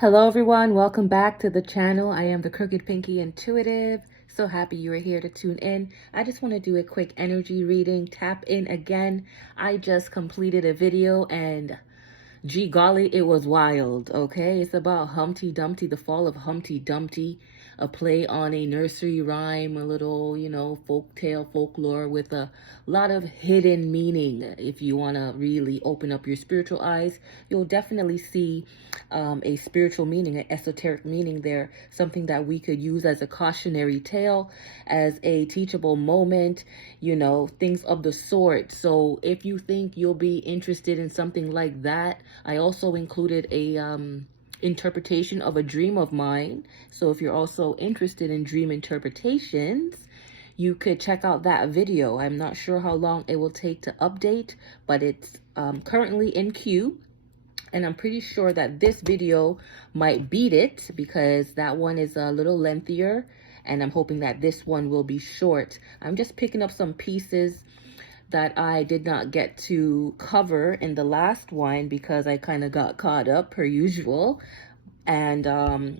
Hello everyone, welcome back to the channel. I am the Crooked Pinky Intuitive. So happy you are here to tune in. I just want to do a quick energy reading. Tap in again. I just completed a video and gee golly, it was wild, okay? It's about Humpty Dumpty, the fall of Humpty Dumpty, a play on a nursery rhyme, a little, folk tale, folklore with a lot of hidden meaning. If you want to really open up your spiritual eyes, you'll definitely see a spiritual meaning, an esoteric meaning there, something that we could use as a cautionary tale, as a teachable moment, things of the sort. So if you think you'll be interested in something like that, I also included a interpretation of a dream of mine. So if you're also interested in dream interpretations, you could check out that video. I'm not sure how long it will take to update, but it's currently in queue. And I'm pretty sure that this video might beat it because that one is a little lengthier. And I'm hoping that this one will be short. I'm just picking up some pieces that I did not get to cover in the last one because I kind of got caught up per usual. And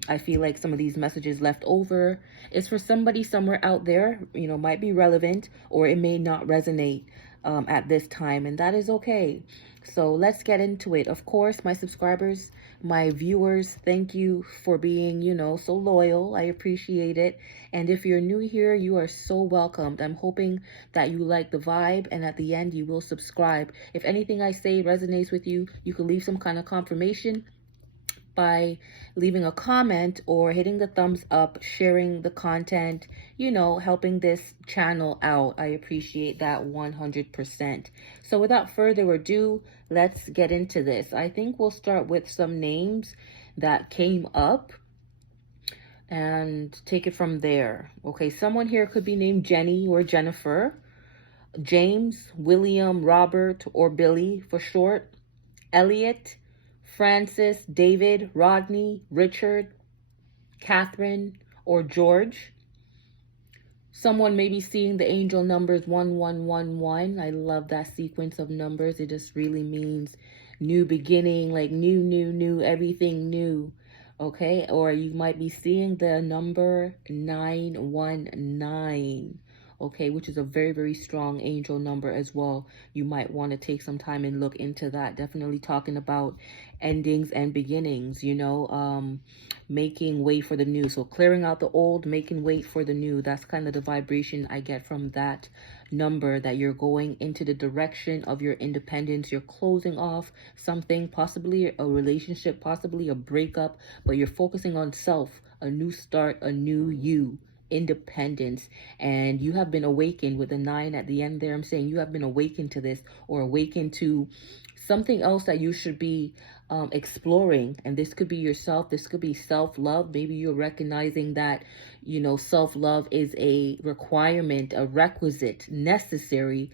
I feel like some of these messages left over is for somebody somewhere out there, might be relevant, or it may not resonate at this time, and that is okay. So let's get into it. Of course, my subscribers, my viewers, thank you for being, so loyal. I appreciate it. And if you're new here, you are so welcomed. I'm hoping that you like the vibe, and at the end, you will subscribe. If anything I say resonates with you, you can leave some kind of confirmation by leaving a comment or hitting the thumbs up, sharing the content, helping this channel out. I appreciate that 100%. So without further ado, let's get into this. I think we'll start with some names that came up and take it from there. Okay, someone here could be named Jenny or Jennifer, James, William, Robert, or Billy for short, Elliot, Francis, David, Rodney, Richard, Catherine, or George. Someone may be seeing the angel numbers 1111. I love that sequence of numbers. It just really means new beginning, like new, everything new. Okay, or you might be seeing the number 919. Okay, which is a very, very strong angel number as well. You might want to take some time and look into that. Definitely talking about endings and beginnings, making way for the new. So clearing out the old, making way for the new. That's kind of the vibration I get from that number, that you're going into the direction of your independence. You're closing off something, possibly a relationship, possibly a breakup, but you're focusing on self, a new start, a new you. Independence, and you have been awakened with a 9 at the end there. I'm saying you have been awakened to this, or awakened to something else that you should be exploring. And this could be yourself, this could be self-love. Maybe you're recognizing that self-love is a requirement, a requisite, necessary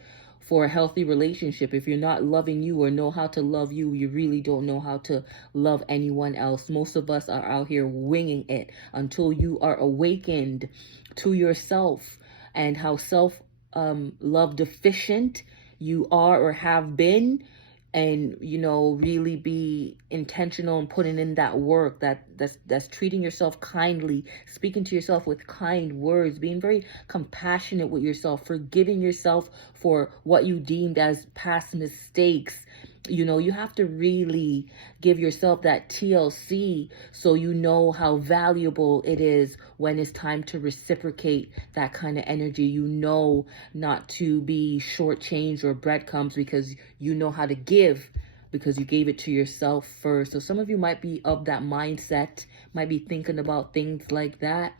for a healthy relationship. If you're not loving you or know how to love you, you really don't know how to love anyone else. Most of us are out here winging it until you are awakened to yourself and how self-love deficient you are or have been, and really be intentional in putting in that work, that's treating yourself kindly, speaking to yourself with kind words, being very compassionate with yourself, forgiving yourself for what you deemed as past mistakes. You have to really give yourself that TLC so you know how valuable it is when it's time to reciprocate that kind of energy. Not to be shortchanged or breadcrumbs, because you know how to give, because you gave it to yourself first. So some of you might be of that mindset, might be thinking about things like that.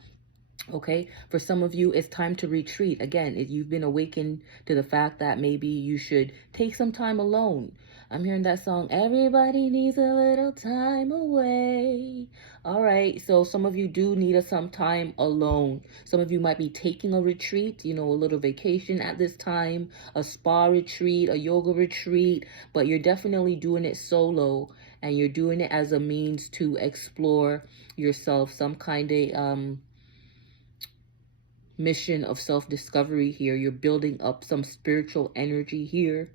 Okay, for some of you, it's time to retreat. Again, if you've been awakened to the fact that maybe you should take some time alone. I'm hearing that song, everybody needs a little time away. All right, so some of you do need some time alone. Some of you might be taking a retreat, a little vacation at this time, a spa retreat, a yoga retreat, but you're definitely doing it solo, and you're doing it as a means to explore yourself, some kind of mission of self-discovery here. You're building up some spiritual energy here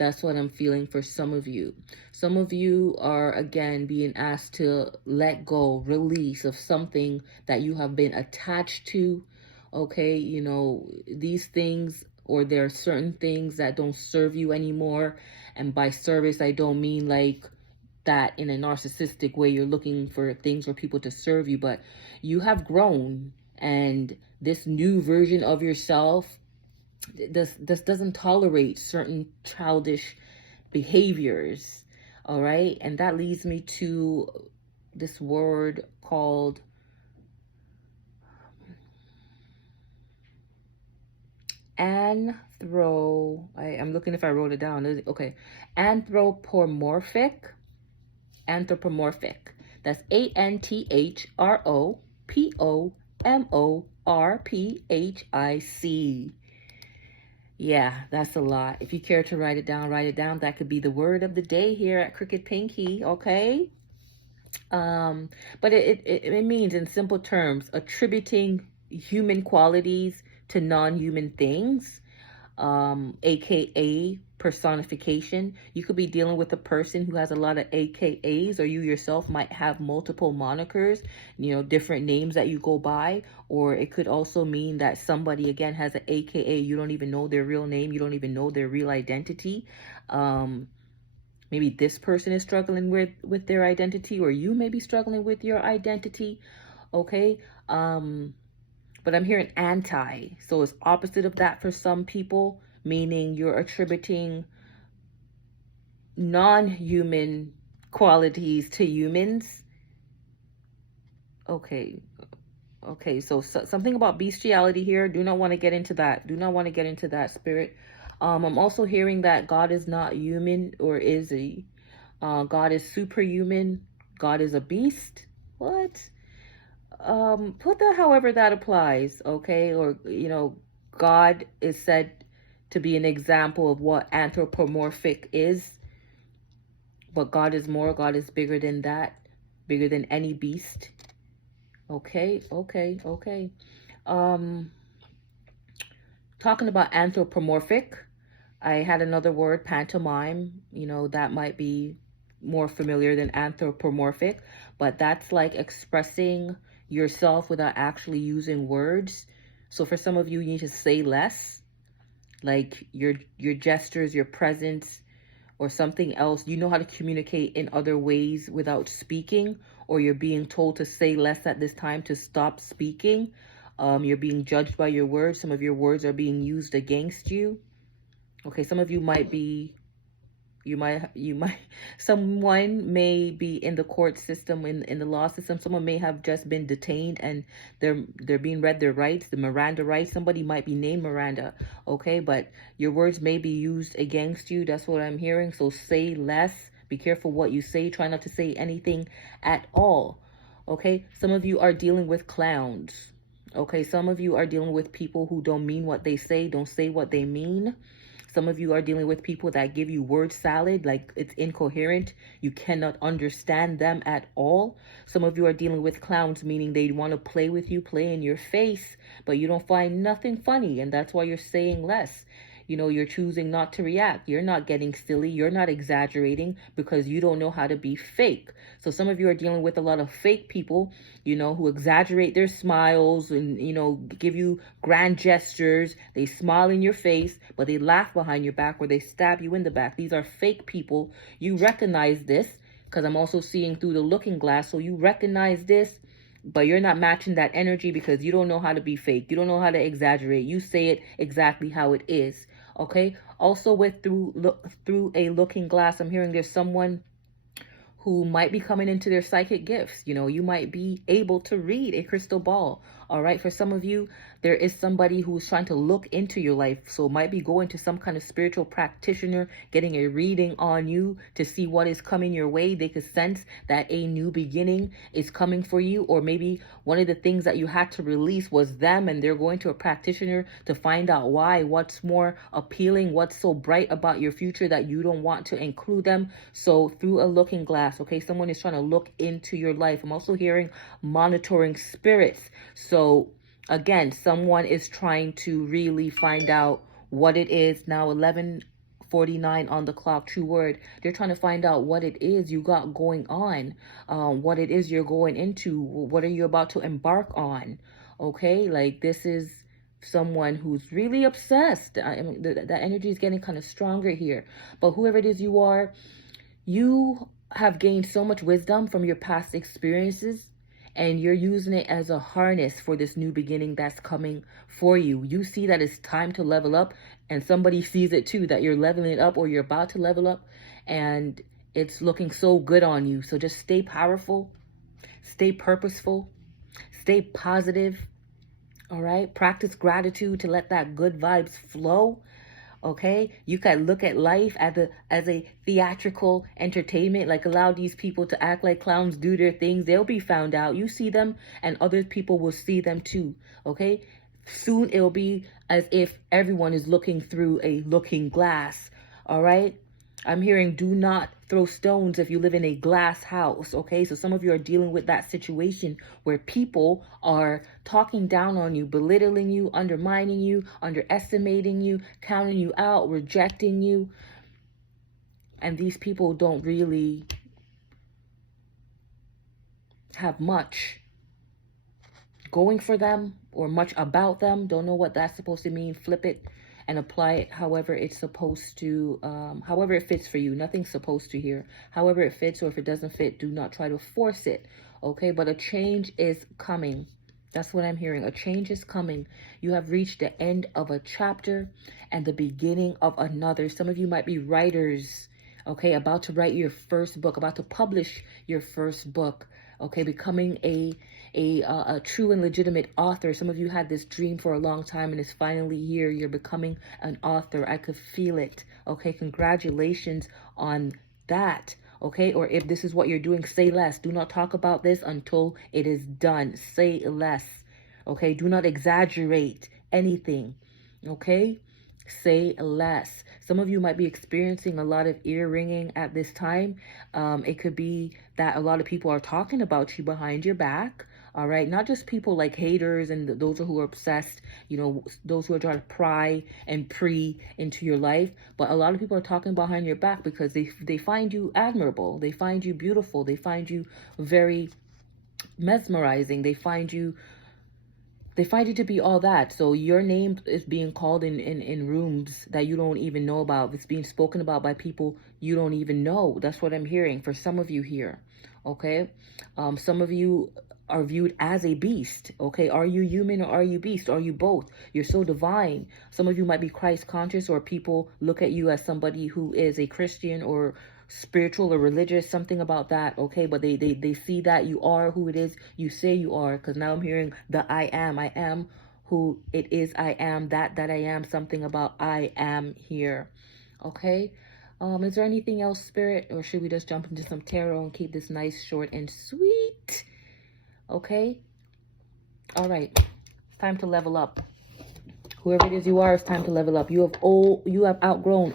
That's what I'm feeling for some of you. Some of you are, again, being asked to let go, release of something that you have been attached to. Okay, you know, these things, or there are certain things that don't serve you anymore. And by service, I don't mean like that in a narcissistic way. You're looking for things or people to serve you, but you have grown, and this new version of yourself, this doesn't tolerate certain childish behaviors. All right, and that leads me to this word called I'm looking if I wrote it down. Okay, anthropomorphic. That's anthropomorphic. Yeah, that's a lot. If you care to write it down, write it down. That could be the word of the day here at Crooked Pinky, okay? But it means, in simple terms, attributing human qualities to non-human things, aka personification. You could be dealing with a person who has a lot of AKAs, or you yourself might have multiple monikers, you know, different names that you go by. Or it could also mean that somebody, again, has an AKA. You don't even know their real name. You don't even know their real identity. Maybe this person is struggling with their identity, or you may be struggling with your identity. Okay. But I'm hearing anti, so it's opposite of that for some people, meaning you're attributing non-human qualities to humans. Okay, so something about bestiality here. Do not want to get into that. Do not want to get into that, spirit. I'm also hearing that God is not human, or is he? God is superhuman. God is a beast. What? Put that however that applies, okay? Or, you know, God is said to be an example of what anthropomorphic is, but God is more. God is bigger than that, bigger than any beast. Okay. Talking about anthropomorphic, I had another word, pantomime. You know, that might be more familiar than anthropomorphic, but that's like expressing yourself without actually using words. So for some of you, you need to say less, like your gestures, your presence, or something else. You know how to communicate in other ways without speaking, or you're being told to say less at this time, to stop speaking. You're being judged by your words. Some of your words are being used against you. Okay, some of you might be, someone may be in the court system, in the law system. Someone may have just been detained, and they're being read their rights, the Miranda rights. Somebody might be named Miranda, okay? But your words may be used against you. That's what I'm hearing. So say less. Be careful what you say. Try not to say anything at all, okay? Some of you are dealing with clowns, okay? Some of you are dealing with people who don't mean what they say, don't say what they mean. Some of you are dealing with people that give you word salad, like it's incoherent. You cannot understand them at all. Some of you are dealing with clowns, meaning they want to play with you, play in your face, but you don't find nothing funny, and that's why you're saying less. You know, you're choosing not to react. You're not getting silly. You're not exaggerating, because you don't know how to be fake. So some of you are dealing with a lot of fake people, you know, who exaggerate their smiles and, you know, give you grand gestures. They smile in your face, but they laugh behind your back, or they stab you in the back. These are fake people. You recognize this, because I'm also seeing through the looking glass. So you recognize this, but you're not matching that energy, because you don't know how to be fake. You don't know how to exaggerate. You say it exactly how it is. Okay. Also, through a looking glass, I'm hearing there's someone who might be coming into their psychic gifts. You know, you might be able to read a crystal ball. All right. For some of you, there is somebody who's trying to look into your life. So might be going to some kind of spiritual practitioner, getting a reading on you to see what is coming your way. They could sense that a new beginning is coming for you. Or maybe one of the things that you had to release was them, and they're going to a practitioner to find out why, what's more appealing, what's so bright about your future that you don't want to include them. So through a looking glass, okay, someone is trying to look into your life. I'm also hearing monitoring spirits. So again, someone is trying to really find out what it is. Now 11 49 on the clock, true word. They're trying to find out what it is you got going on, what it is you're going into, what are you about to embark on. Okay, like this is someone who's really obsessed. I mean, the energy is getting kind of stronger here. But whoever it is you are, you have gained so much wisdom from your past experiences, and you're using it as a harness for this new beginning that's coming for you. You see that it's time to level up, and somebody sees it too, that you're leveling up or you're about to level up, and it's looking so good on you. So just stay powerful, stay purposeful, stay positive. All right, practice gratitude to let that good vibes flow. Okay, you can look at life as a theatrical entertainment. Like, allow these people to act like clowns, do their things. They'll be found out. You see them, and other people will see them too. Okay, soon it'll be as if everyone is looking through a looking glass. All right, I'm hearing do not throw stones if you live in a glass house. Okay, so some of you are dealing with that situation where people are talking down on you, belittling you, undermining you, underestimating you, counting you out, rejecting you. And these people don't really have much going for them or much about them. Don't know what that's supposed to mean. Flip it and apply it however it's supposed to, however it fits for you. Nothing's supposed to here. However it fits, or if it doesn't fit, do not try to force it. Okay, but a change is coming. That's what I'm hearing. A change is coming. You have reached the end of a chapter and the beginning of another. Some of you might be writers, okay, about to write your first book, about to publish your first book, okay, becoming a true and legitimate author. Some of you had this dream for a long time and it's finally here. You're becoming an author. I could feel it. Okay, congratulations on that. Okay, or if this is what you're doing, say less. Do not talk about this until it is done. Say less. Okay, do not exaggerate anything. Okay, say less. Some of you might be experiencing a lot of ear ringing at this time. It could be that a lot of people are talking about you behind your back. All right, not just people like haters and those who are obsessed, you know, those who are trying to pry and into your life, but a lot of people are talking behind your back because they find you admirable, they find you beautiful, they find you very mesmerizing, they find you to be all that. So your name is being called in rooms that you don't even know about. It's being spoken about by people you don't even know. That's what I'm hearing for some of you here. Okay, some of you are viewed as a beast. Okay, are you human or are you beast? Are you both? You're so divine. Some of you might be Christ conscious, or people look at you as somebody who is a Christian or spiritual or religious, something about that. Okay, but they see that you are who it is you say you are, because now I'm hearing the I am who it is. I am that I am, something about I am here. Okay, is there anything else, Spirit, or should we just jump into some tarot and keep this nice, short, and sweet? Okay. All right. Time to level up. Whoever it is you are, it's time to level up. You have outgrown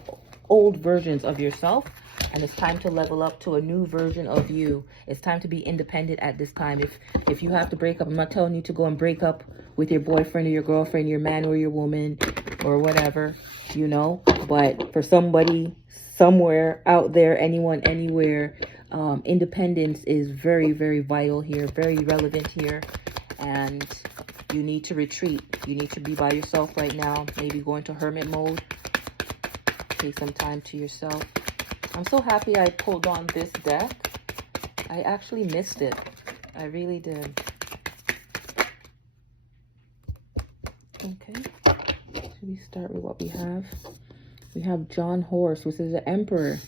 old versions of yourself, and it's time to level up to a new version of you. It's time to be independent at this time. If you have to break up, I'm not telling you to go and break up with your boyfriend or your girlfriend, your man or your woman, or whatever, you know. But for somebody somewhere out there, anyone, anywhere, independence is very, very vital here, very relevant here, and you need to retreat. You need to be by yourself right now. Maybe go into hermit mode. Take some time to yourself. I'm so happy I pulled on this deck. I actually missed it. I really did. Okay. Should we start with what we have? We have John Horse, which is the Emperor.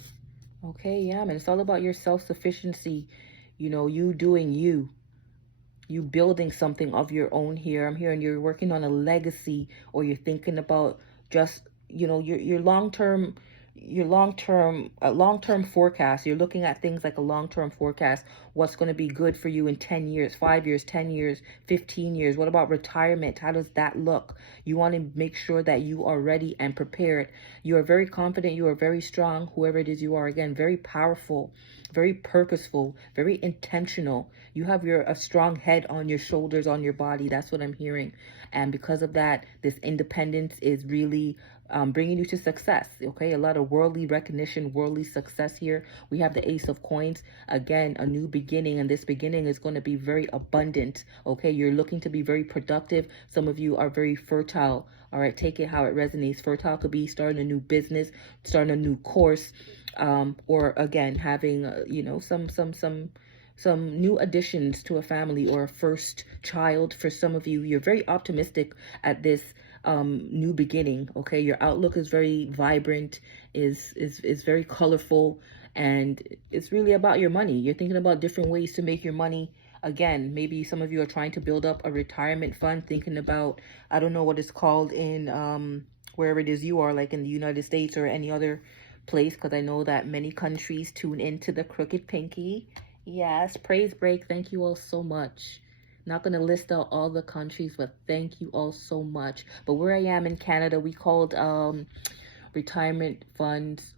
Okay, yeah, man. It's all about your self-sufficiency. You know, you doing you. You building something of your own here. I'm hearing you're working on a legacy, or you're thinking about just, you know, your long-term forecast. You're looking at things like a long-term forecast. What's going to be good for you in 10 years, 5 years, 10 years, 15 years? What about retirement? How does that look? You want to make sure that you are ready and prepared. You are very confident. You are very strong. Whoever it is you are, again, very powerful, very purposeful, very intentional. You have a strong head on your shoulders, on your body. That's what I'm hearing. And because of that, this independence is really bringing you to success. Okay, a lot of worldly recognition, worldly success here. We have the Ace of Coins. Again, a new beginning, and this beginning is going to be very abundant. Okay, you're looking to be very productive. Some of you are very fertile. All right, take it how it resonates. Fertile could be starting a new business, starting a new course, or again having some new additions to a family or a first child. For some of you, you're very optimistic at this new beginning. Okay, your outlook is very vibrant, is very colorful, and it's really about your money. You're thinking about different ways to make your money. Again, maybe some of you are trying to build up a retirement fund, thinking about, I don't know what it's called in wherever it is you are, like in the United States or any other place, because I know that many countries tune into the Crooked Pinky. Yes, praise break. Thank you all so much. Not going to list out all the countries, but thank you all so much. But where I am in Canada, we called retirement funds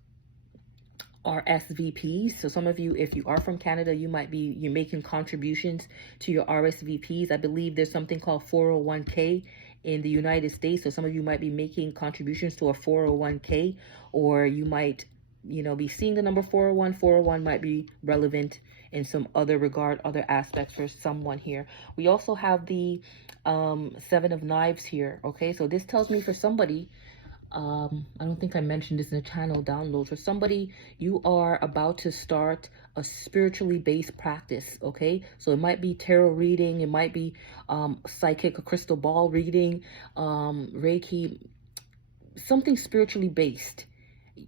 RSVPs. So some of you, if you are from Canada, you're making contributions to your RSVPs. I believe there's something called 401k in the United States. So some of you might be making contributions to a 401k, or you might, be seeing the number 401. 401 might be relevant in some other regard, other aspects for someone here. We also have the Seven of Knives here. Okay, so this tells me for somebody, I don't think I mentioned this in the channel downloads. For somebody, you are about to start a spiritually based practice. Okay, so it might be tarot reading, it might be psychic, a crystal ball reading, Reiki, something spiritually based.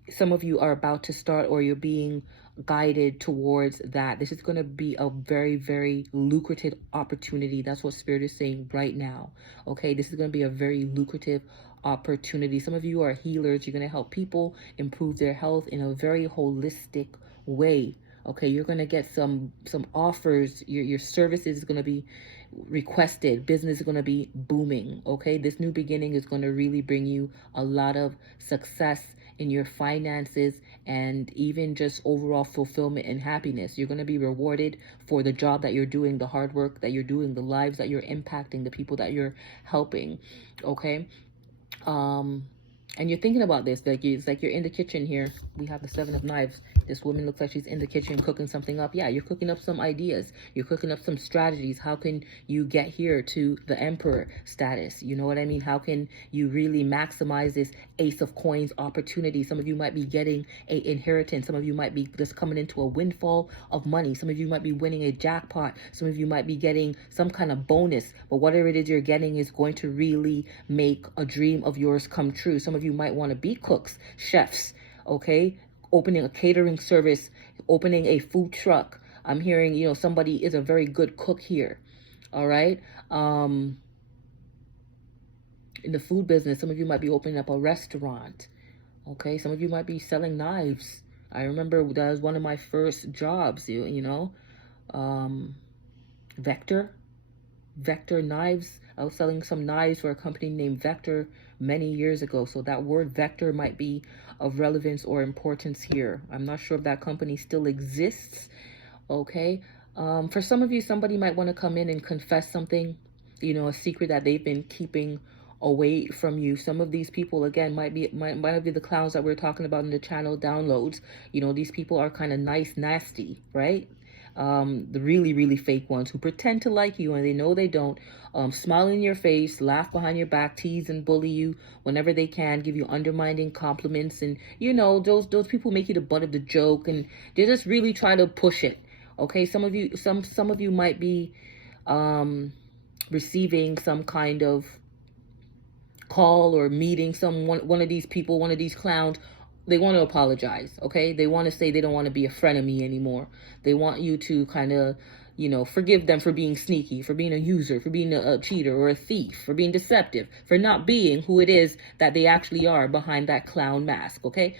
Some of you are about to start, or you're being guided towards that. This is going to be a very, very lucrative opportunity. That's what Spirit is saying right now. Okay, this is going to be a very lucrative opportunity. Some of you are healers. You're going to help people improve their health in a very holistic way. Okay, you're going to get some offers. Your services is going to be requested. Business is going to be booming. Okay, this new beginning is going to really bring you a lot of success in your finances, and even just overall fulfillment and happiness. You're going to be rewarded for the job that you're doing, the hard work that you're doing, the lives that you're impacting, the people that you're helping. Okay, and you're thinking about this, like it's like you're in the kitchen here. We have the Seven of Knives. This woman looks like she's in the kitchen cooking something up. Yeah, you're cooking up some ideas. You're cooking up some strategies. How can you get here to the Emperor status? You know what I mean? How can you really maximize this Ace of Coins opportunity? Some of you might be getting an inheritance. Some of you might be just coming into a windfall of money. Some of you might be winning a jackpot. Some of you might be getting some kind of bonus. But whatever it is you're getting is going to really make a dream of yours come true. Some of you might want to be cooks, chefs, okay? Opening a catering service, opening a food truck. I'm hearing, somebody is a very good cook here, all right? In the food business, some of you might be opening up a restaurant, okay? Some of you might be selling knives. I remember that was one of my first jobs, Vector knives. I was selling some knives for a company named Vector many years ago. So that word vector might be of relevance or importance here. I'm not sure if that company still exists. Okay. For some of you, somebody might want to come in and confess something, a secret that they've been keeping away from you. Some of these people, again, might be the clowns that we're talking about in the channel downloads. These people are kind of nice, nasty, right? The really, really fake ones who pretend to like you and they know they don't, smile in your face, laugh behind your back, tease and bully you whenever they can, give you undermining compliments, and those people make you the butt of the joke, and they just really try to push it. Okay, some of you might be receiving some kind of call or meeting one of these people, one of these clowns. They want to apologize, okay? They want to say they don't want to be a friend of me anymore. They want you to kind of, forgive them for being sneaky, for being a user, for being a cheater or a thief, for being deceptive, for not being who it is that they actually are behind that clown mask, okay?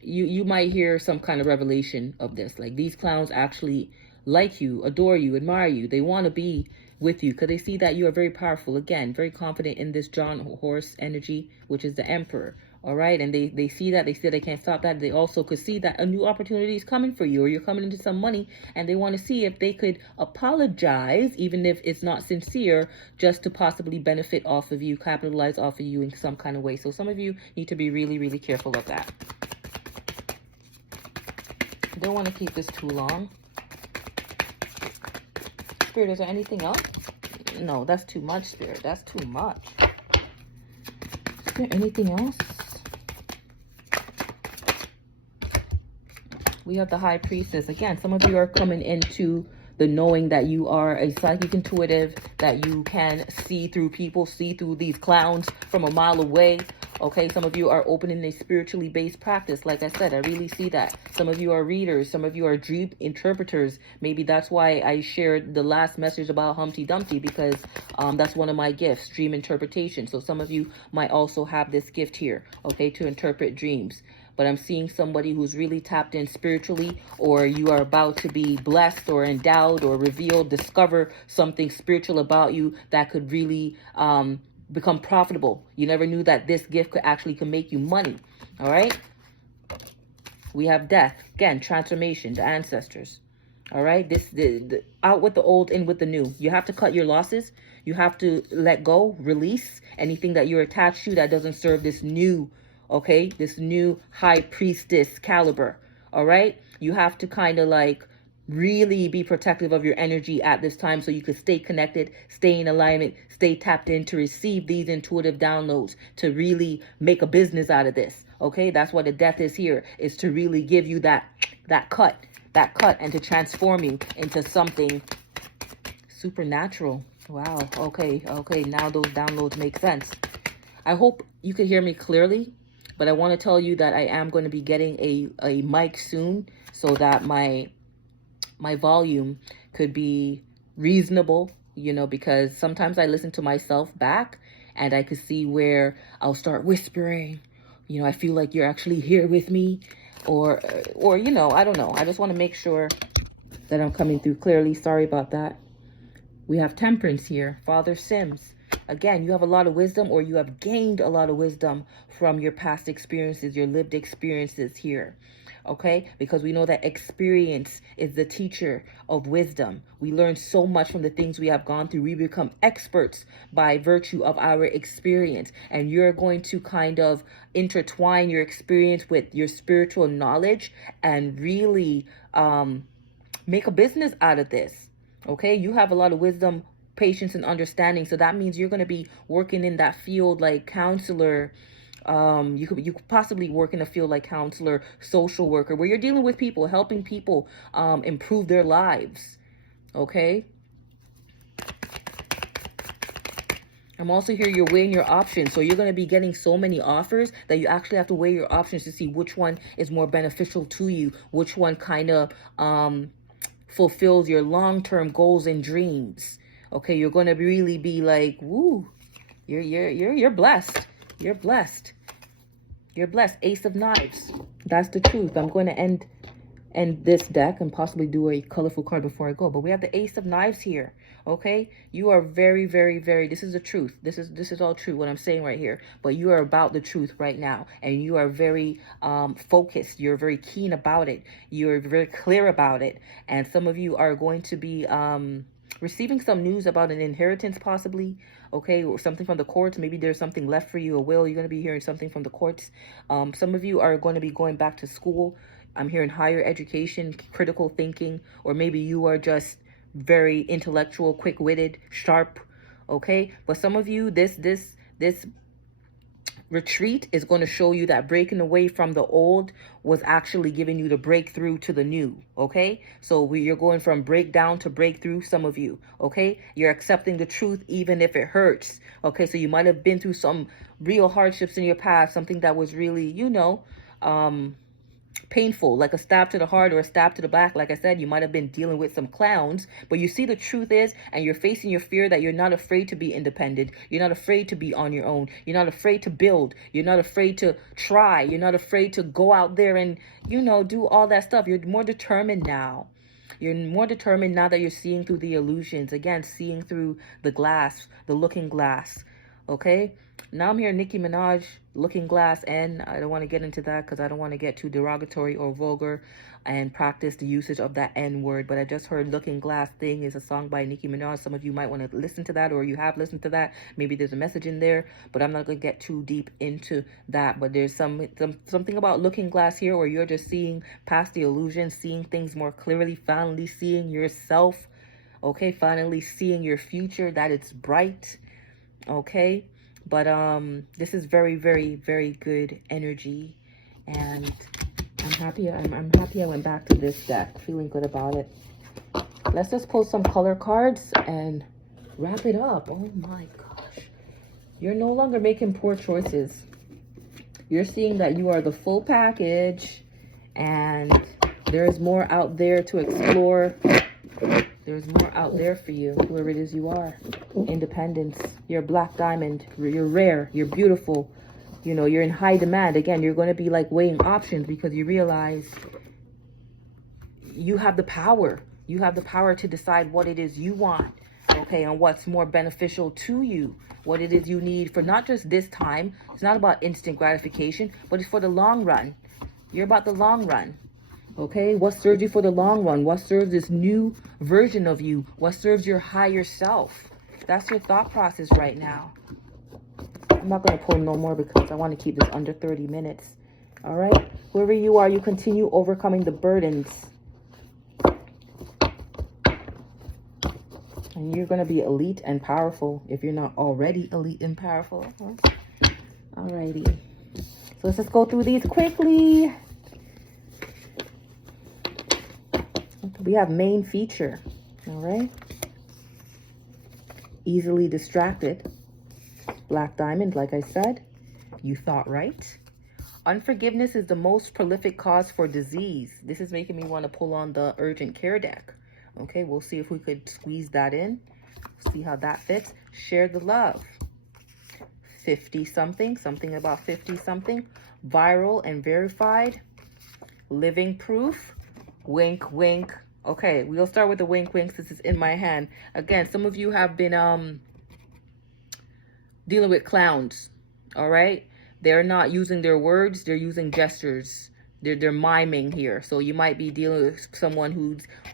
You might hear some kind of revelation of this. Like, these clowns actually like you, adore you, admire you. They want to be with you because they see that you are very powerful. Again, very confident in this John horse energy, which is the Emperor. All right. And they see that, they see they can't stop that. They also could see that a new opportunity is coming for you, or you're coming into some money, and they want to see if they could apologize, even if it's not sincere, just to possibly benefit off of you, capitalize off of you in some kind of way. So some of you need to be really, really careful of that. Don't want to keep this too long. Spirit, is there anything else? No, that's too much, Spirit. That's too much. Is there anything else? We have the High Priestess. Again, some of you are coming into the knowing that you are a psychic intuitive, that you can see through people, see through these clowns from a mile away. Okay, some of you are opening a spiritually based practice. Like I said, I really see that. Some of you are readers. Some of you are dream interpreters. Maybe that's why I shared the last message about Humpty Dumpty, because that's one of my gifts, dream interpretation. So some of you might also have this gift here, okay, to interpret dreams. But I'm seeing somebody who's really tapped in spiritually, or you are about to be blessed or endowed or revealed, discover something spiritual about you that could really become profitable. You never knew that this gift could make you money. All right. We have death. Again, transformation, the ancestors. All right. Out with the old, in with the new. You have to cut your losses. You have to let go, release anything that you're attached to that doesn't serve this new, okay, this new high priestess caliber. All right. You have to kind of like really be protective of your energy at this time, so you could stay connected, stay in alignment, stay tapped in to receive these intuitive downloads, to really make a business out of this. Okay, that's what the death is here, is to really give you that cut, and to transform you into something supernatural. Wow. Okay, now those downloads make sense. I hope you could hear me clearly, but I want to tell you that I am going to be getting a mic soon, so that my volume could be reasonable, you know, because sometimes I listen to myself back and I could see where I'll start whispering, you know, I feel like you're actually here with me, or, you know, I don't know. I just want to make sure that I'm coming through clearly. Sorry about that. We have Temperance here, Father Sims. Again, you have a lot of wisdom, or you have gained a lot of wisdom from your past experiences, your lived experiences here. Okay, because we know that experience is the teacher of wisdom. We learn so much from the things we have gone through. We become experts by virtue of our experience. And you're going to kind of intertwine your experience with your spiritual knowledge and really make a business out of this. Okay, you have a lot of wisdom, patience, and understanding. So that means you're going to be working in that field like counselor. You could possibly work in a field like counselor, social worker, where you're dealing with people, helping people improve their lives. Okay. I'm also here, you're weighing your options. So you're going to be getting so many offers that you actually have to weigh your options to see which one is more beneficial to you, which one kind of fulfills your long-term goals and dreams. Okay, you're going to really be like, woo, you're blessed. You're blessed. You're blessed. Ace of Knives. That's the truth. I'm going to end this deck and possibly do a colorful card before I go. But we have the Ace of Knives here. Okay? You are very, very, very, this is the truth. This is all true, what I'm saying right here. But you are about the truth right now. And you are very focused. You're very keen about it. You're very clear about it. And some of you are going to be receiving some news about an inheritance possibly, okay, or something from the courts. Maybe there's something left for you, a will. You're going to be hearing something from the courts. Some of you are going to be going back to school. I'm hearing higher education, critical thinking, or maybe you are just very intellectual, quick-witted, sharp, okay? But some of you, this retreat is going to show you that breaking away from the old was actually giving you the breakthrough to the new. Okay, so you're going from breakdown to breakthrough. Some of you, okay, you're accepting the truth even if it hurts. Okay, so you might have been through some real hardships in your past, something that was really, you know, painful, like a stab to the heart or a stab to the back. Like I said, you might have been dealing with some clowns, but you see the truth is, and you're facing your fear that you're not afraid to be independent. You're not afraid to be on your own. You're not afraid to build. You're not afraid to try. You're not afraid to go out there and, you know, do all that stuff. You're more determined now. You're more determined now that you're seeing through the illusions. Again, seeing through the glass, the looking glass. Okay, now I'm hearing Nicki Minaj, Looking Glass, and I don't want to get into that because I don't want to get too derogatory or vulgar and practice the usage of that N word. But I just heard Looking Glass Thing is a song by Nicki Minaj. Some of you might want to listen to that, or you have listened to that. Maybe there's a message in there, but I'm not going to get too deep into that. But there's something about Looking Glass here where you're just seeing past the illusion, seeing things more clearly, finally seeing yourself. Okay, finally seeing your future, that it's bright. Okay, but this is very, very, very good energy, and I'm happy I went back to this deck, feeling good about it. Let's just pull some color cards and wrap it up. Oh my gosh, you're no longer making poor choices. You're seeing that you are the full package, and there's more out there to explore. There's more out there for you, whoever it is you are. Independence. You're a black diamond. You're rare. You're beautiful. You know, you're in high demand. Again, you're going to be like weighing options because you realize you have the power. You have the power to decide what it is you want, okay, and what's more beneficial to you. What it is you need for not just this time. It's not about instant gratification, but it's for the long run. You're about the long run. Okay, what serves you for the long run? What serves this new version of you? What serves your higher self? That's your thought process right now. I'm not going to pull no more because I want to keep this under 30 minutes. All right, whoever you are, you continue overcoming the burdens. And you're going to be elite and powerful if you're not already elite and powerful. All righty. So let's just go through these quickly. We have main feature, all right? Easily distracted. Black diamond, like I said. You thought right. Unforgiveness is the most prolific cause for disease. This is making me want to pull on the urgent care deck. Okay, we'll see if we could squeeze that in. See how that fits. Share the love. 50-something, something about 50-something. Viral and verified. Living proof. Wink, wink. Okay, we'll start with the wink, wink. This is in my hand. Again, some of you have been dealing with clowns, all right? They're not using their words. They're using gestures. They're miming here. So you might be dealing with someone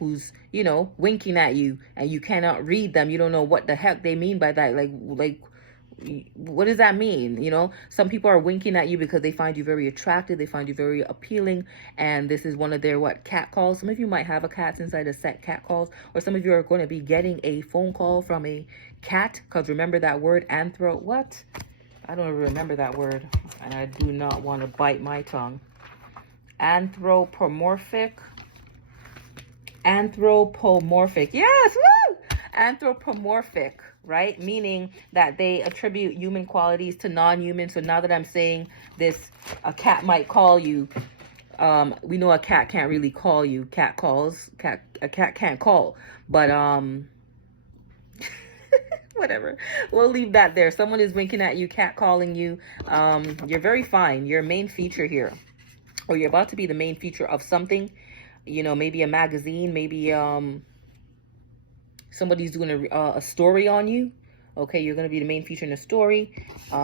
who's you know, winking at you, and you cannot read them. You don't know what the heck they mean by that. Like what does that mean? You know, some people are winking at you because they find you very attractive, they find you very appealing, and this is one of their cat calls. Some of you might have a cat inside a set cat calls, or some of you are going to be getting a phone call from a cat, because remember that word I don't even remember that word, and I do not want to bite my tongue. Anthropomorphic, yes, woo! Anthropomorphic, right? Meaning that they attribute human qualities to non-human. So now that I'm saying this, a cat might call you. We know a cat can't really call you. A cat can't call. But whatever. We'll leave that there. Someone is winking at you, cat calling you. You're very fine. You're a main feature here. Or you're about to be the main feature of something. You know, maybe a magazine, maybe somebody's doing a story on you. Okay, you're going to be the main feature in a story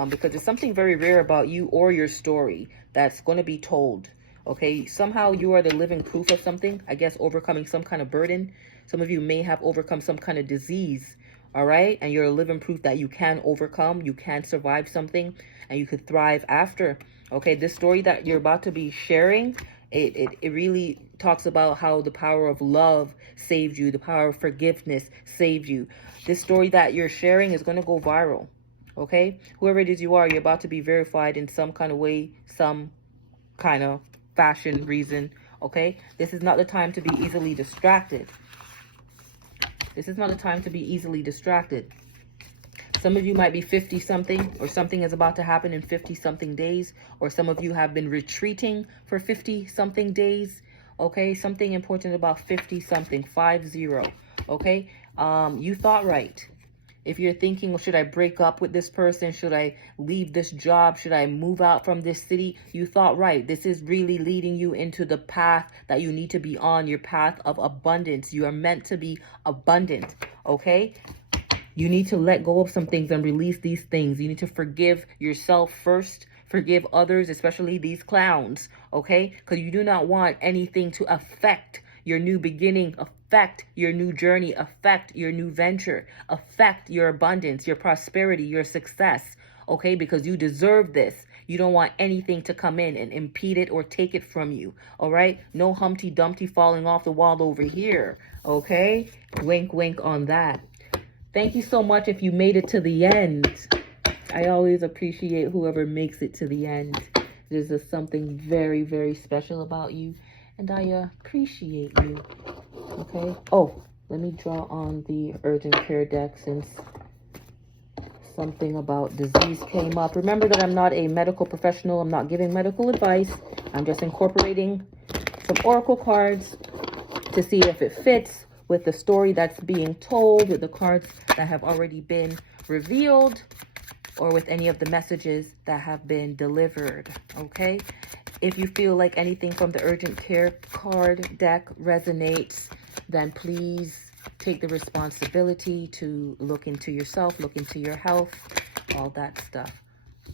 because there's something very rare about you or your story that's going to be told. Okay, somehow you are the living proof of something, I guess, overcoming some kind of burden. Some of you may have overcome some kind of disease, all right? And you're a living proof that you can overcome, you can survive something, and you could thrive after. Okay, this story that you're about to be sharing, it really talks about how the power of love saved you, the power of forgiveness saved you. This story that you're sharing is going to go viral, okay? Whoever it is you are, you're about to be verified in some kind of way, some kind of fashion reason, okay? This is not the time to be easily distracted. This is not a time to be easily distracted. Some of you might be 50-something, or something is about to happen in 50-something days, or some of you have been retreating for 50-something days, okay? Something important about 50-something, 50, okay? You thought right. If you're thinking, well, should I break up with this person? Should I leave this job? Should I move out from this city? You thought right. This is really leading you into the path that you need to be on, your path of abundance. You are meant to be abundant, okay? You need to let go of some things and release these things. You need to forgive yourself first. Forgive others, especially these clowns, okay? Because you do not want anything to affect your new beginning, affect your new journey, affect your new venture, affect your abundance, your prosperity, your success, okay? Because you deserve this. You don't want anything to come in and impede it or take it from you, all right? No Humpty Dumpty falling off the wall over here, okay? Wink, wink on that. Thank you so much if you made it to the end. I always appreciate whoever makes it to the end. There's just something very, very special about you, and I appreciate you, okay? Oh, let me draw on the urgent care deck since something about disease came up. Remember that I'm not a medical professional. I'm not giving medical advice. I'm just incorporating some oracle cards to see if it fits with the story that's being told, with the cards that have already been revealed, or with any of the messages that have been delivered, okay? If you feel like anything from the urgent care card deck resonates, then please take the responsibility to look into yourself, look into your health, all that stuff.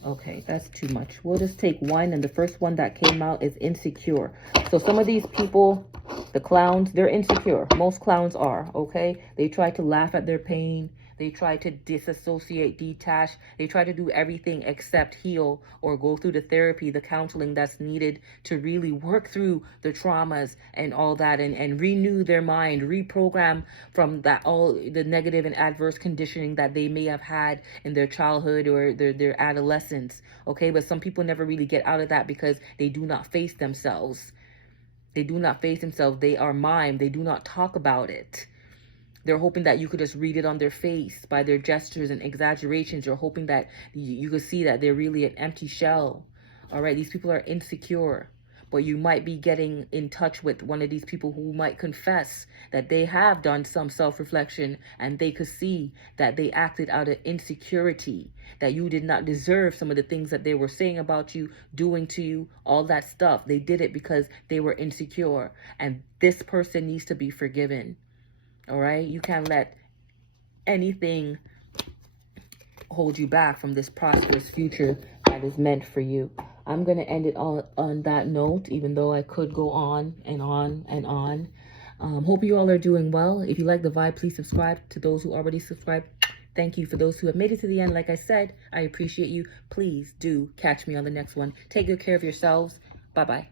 Okay, that's too much. We'll just take one, and the first one that came out is insecure. So some of these people, the clowns, they're insecure. Most clowns are, okay? They try to laugh at their pain. They try to disassociate, detach. They try to do everything except heal or go through the therapy, the counseling that's needed to really work through the traumas and all that, and renew their mind, reprogram from that, all the negative and adverse conditioning that they may have had in their childhood or their adolescence. Okay, but some people never really get out of that because they do not face themselves. They do not face themselves. They are mimed. They do not talk about it. They're hoping that you could just read it on their face by their gestures and exaggerations. You're hoping that you could see that they're really an empty shell. All right, these people are insecure. But you might be getting in touch with one of these people who might confess that they have done some self-reflection, and they could see that they acted out of insecurity, that you did not deserve some of the things that they were saying about you, doing to you, all that stuff. They did it because they were insecure. And this person needs to be forgiven. All right, you can't let anything hold you back from this prosperous future that is meant for you. I'm going to end it on that note, even though I could go on and on and on. Hope you all are doing well. If you like the vibe, please subscribe. To those who already subscribed, thank you. For those who have made it to the end, like I said, I appreciate you. Please do catch me on the next one. Take good care of yourselves. Bye-bye.